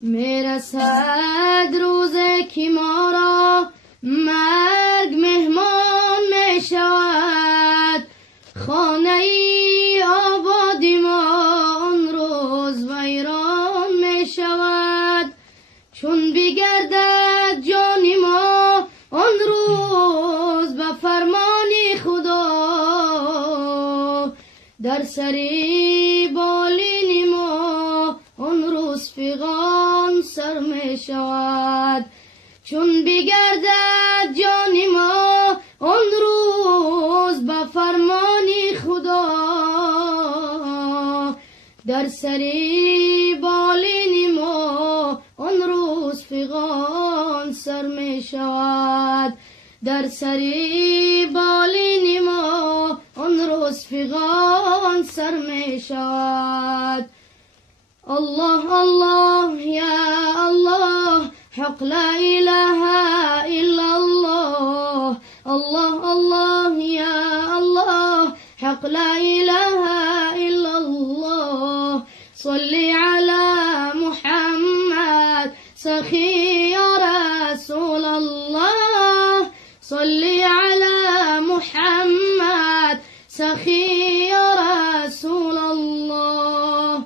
میرسد روزی که ما را مرگ مهمان می شود، خانه ای آبادی ما آن روز ویران می شود. چون بگردد جان ما آن روز به فرمان خدا، در سری بالین ما آن روز فغان سر می شود. چون بگردد جان ما آن روز به فرمان خدا، در سری بالین ما آن روز فغان سر می شود. در سری بالین ما آن روز فغان سر می شود. الله الله یا الله، حق لا اله الا الله. الله الله یا الله، حق لا اله الا الله. صلی علی محمد سخی یا رسول الله. صلی علی محمد سخی یا رسول الله.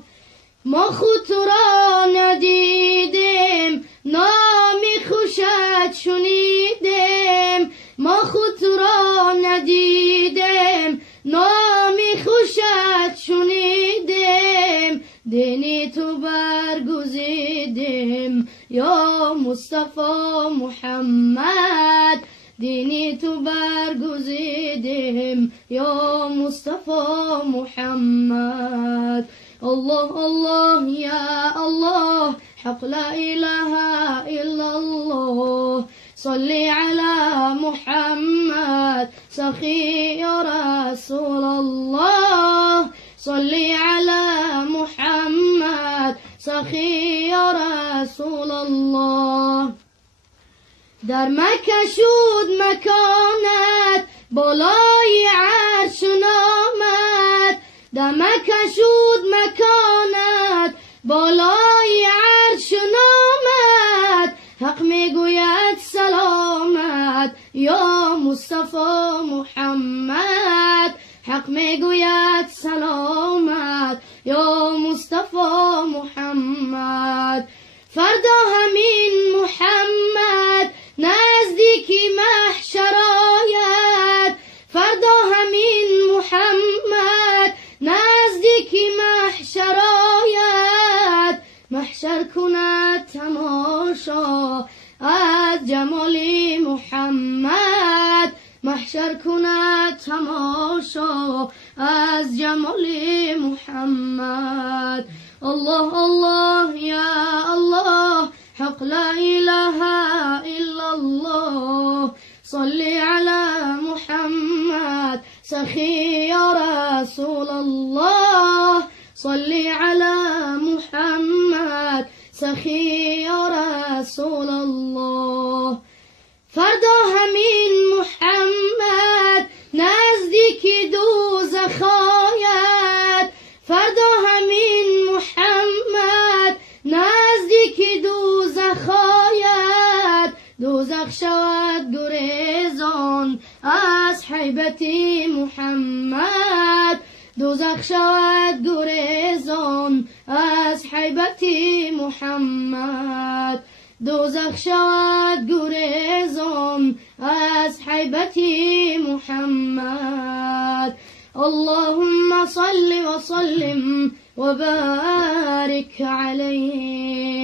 ما خود را ندیدیم، نامی خوشت شنیدیم. ما خود را ندیدیم، نامی خوشت شنیدیم. دینی تو برگزیدیم یا مصطفی محمد. دینی تو برگزیدیم یا مصطفی محمد. الله الله یا الله، حق لا اله الا الله. صلی علی محمد سخی یا رسول الله. صلی علی محمد سخی یا رسول الله. در مکه شد مکانت بالای عرش نامد. در مکه شد مکانت بالای عرش نامد. حق میگوید سلامت یا مصطفی محمد. حق میگوید سلامت یا مصطفی محمد. فردا همین محمد نزدیکی محشر آید. فردا همین محمد نزدیکی محشر آید. محشر کند تماشا از جمال محمد. محشر کند تماشا از جمال محمد. الله الله یا الله، حق لا اله الا الله. صلی علی محمد سخی یا رسول الله. صلی علی محمد سخی یا رسول الله. فردا همین محمد نزدیک دوزخ آید. فردا همین محمد نزدیک دوزخ آید. دوزخ شود گریزان از حیبت محمد. دوزخ شود گریزان از حیبت محمد. دوزخ شود گریزان از حیبت محمد. اللهم صل وسلم وبارك عليه.